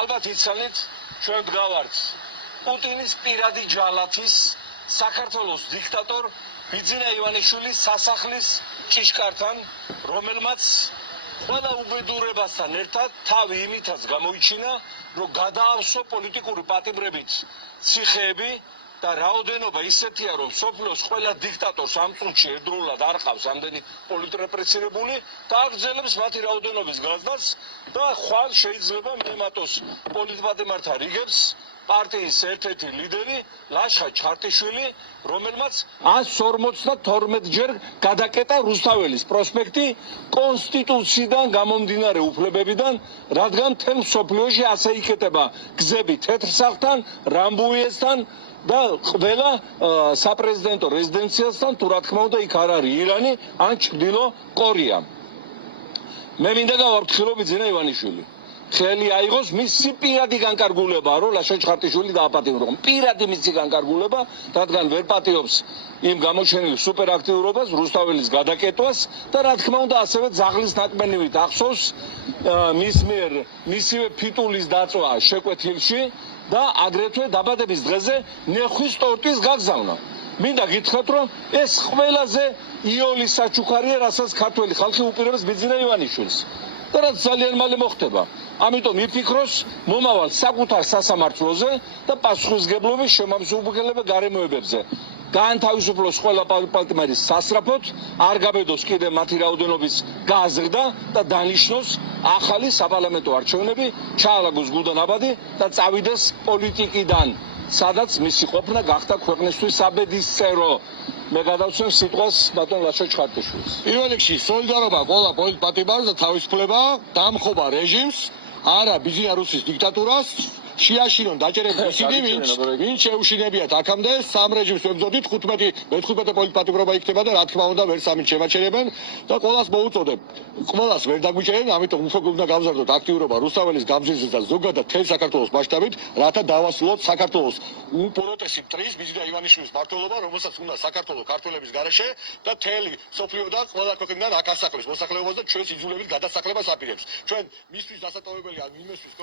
ალბათ იცანით, ჩვენ ვდგავართ პუტინის პირადი ჯალათის საქართველოს დიქტატორ ბიძინა ივანიშვილის სასახლის ჭიშკართან, რომელმაც ყველა უბედურებასთან ერთად თავი იმითაც გამოიჩინა, რომ გადაავსო პოლიტიკური პატიმრებით ციხეები და რაოდენობა ისეთია, რომ სოფლოს ყველა დიქტატორს ამ წუთში ერთდროულად არ ყავს ამდენი პოლიტრეპრესირებული და აგრძელებს მათი რაოდენობის გაზრდას და ხვალ შეიძლება მიემატოს პოლიტპატიმართა რიგებს პარტიის ერთ-ერთი ლიდერი ლაშა ჩარტიშვილი, რომელმაც 152 ჯერ გადაკეტა რუსთაველის პროსპექტი კონსტიტუციიდან გამომდინარე უფლებებიდან, რადგან მთელ მსოფლიოში ასე იქეთება გზები თეთრსახთან, რამბუიესთან და ყველა საპრეზიდენტო რეზიდენციასთან, თუ რა თქმა უნდა იქ არ არის ირანი ან ჩრდილო კორეა. მე მინდა გავაფრთხილო ბიძინა ივანიშვილი. ხელი აიღოს მისი პირადი განკარგულება, რომ ლაშა ჩხარტიშვილი დააპატიმრო. პირადი მისი განკარგულება, რადგან ვერ პატიობს იმ გამოჩენილ სუპერაქტიურობას, რუსთაველის გადაკეტვას და რა თქმა უნდა ასევე ძაღლის ნაკბენივით ახსოვს მის მიერ მისივე ფიტულის დაწვა შეკვეთილში და აგრეთვე დაბადების დღეზე ნეხვის ტორტის გაგზავნა. მინდა გითხრათ, რომ ეს ყველაზე იოლის საჩუქარია, რასაც ქართველი ხალხი უპირებს ბიძინა ივანიშვილს. და რაც ძალიან მალე მოხდება. ამიტომ იფიქროს მომავალ საკუთარ სასამართლოზე და პასუხისგებლობის შემამსუბუქებლება გარემოებებზე. გაანთავისუფლოს ყველა პალტიმარის სასწრაფოდ, არ გაბედოს კიდე მათი რაოდენობის გაზრდა და დანიშნოს ახალი საპარლამენტო არჩევნები, ჩაალაგოს გულდანაბადი და წავიდეს პოლიტიკიდან, სადაც მისი ყოფნა გახდა ქვეყნისთვის საბედისწერო. მე გადავცემ სიტყვას ბატონ ლაშა ჩხარტიშვილს. პირველ რიგში სოლიდარობა ყველა პოლიტპატიმარს და თავისუფლება დამხობა რეჟიმს, არა ბიძინა რუსის დიქტატურას. შეაშინონ დაჭერებულ ისინი, ვინც შეუშინებიათ აქამდე სამ რეჟიმს ვებრძოდით, 15 პოლიტპატიმრობა იქნება და რა თქმა უნდა ვერ სამით შემაჩერებენ და ყველას მოუწოდებ. ყველას ვერ დაგვიჭერენ, ამიტომ უფრო უნდა გავზარდოთ აქტიურობა რუსთაველის გამზირზე და ზოგადად თელ საქართველოს მასშტაბით, რათა დავასრულოთ საქართველოს უპროტესი მტრის ბიძინა ივანიშვილის მმართველობა, რომელსაც უნდა საქართველოს ქართველების გარეშე და თელი სოფლიო და ყველა ქვეყნიდან აქ ასახლებს მოსახლეობას და ჩვენს იძულებით გადასახლებას აპირებს. ჩვენ მისთვის დასატოვებელია იმისთვის